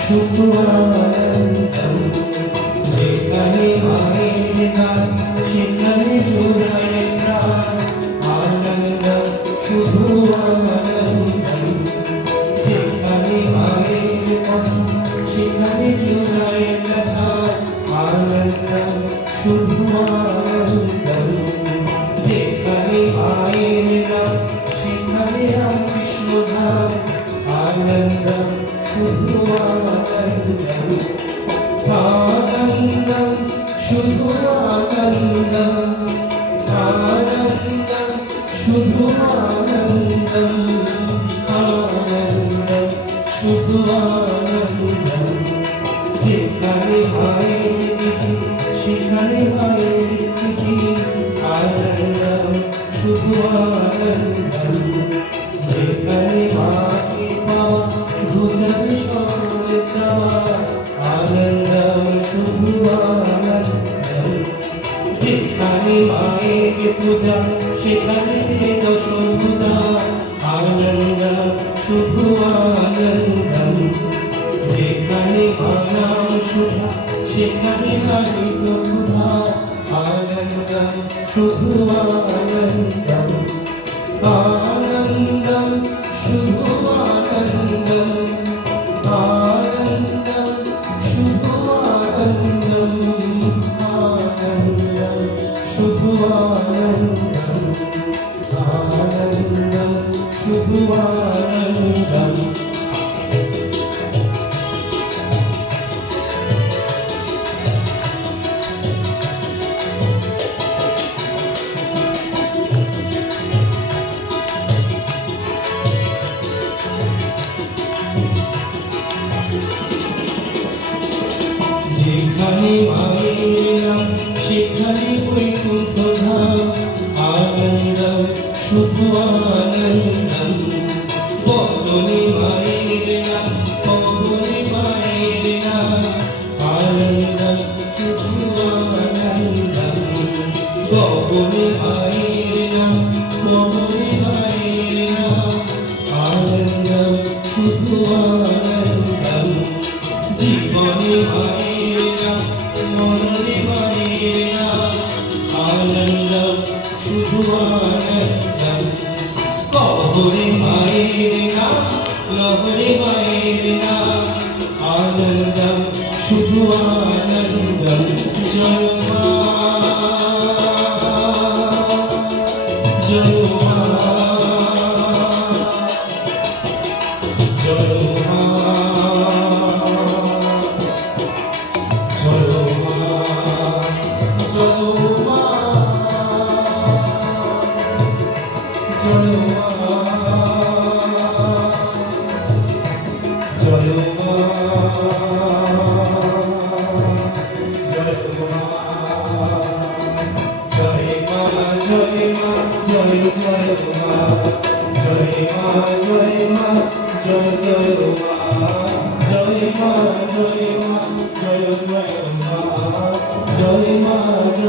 Shukranam, Jekani Maya. শুধু যেখানে মায়ের নাম সেখানে কৃষ্ণ ধাম আনন্দম শুধু আনন্দম শুধু আনন্দম আনন্দম শুধু আনন্দম আনন্দম শুধু আনন্দম যেখানে মায়ের যেখানে মায়ের পূজা সেখানে দশম পূজা আনন্দ শুধু আনন্দম যেখানে বানাম সুধা সেখানে নারী আনন্দম শুধু আনন্দম আনন্দম শুধু আনন্দম আনন্দম শুধু আনন্দম আনন্দম শুধু আনন্দম আনন্দম শুধু আনন্দম যেখানে মাগিলাম সেখানে বৈকুণ্ঠ ধাম আনন্দম শুভ আনন্দম বদনে মায়ের নাম পবনে মায়ের নাম আনন্দম শুভ আনন্দম বদনে মায়ের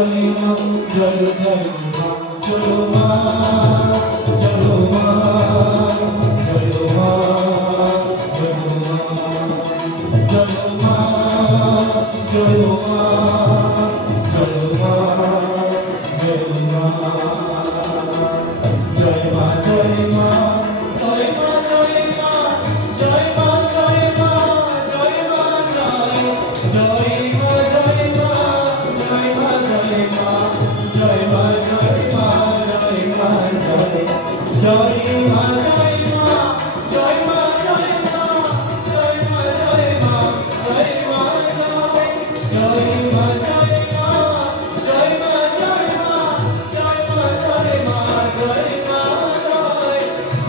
জয় রাম জয় জয় রাম চলো মা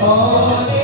Oh,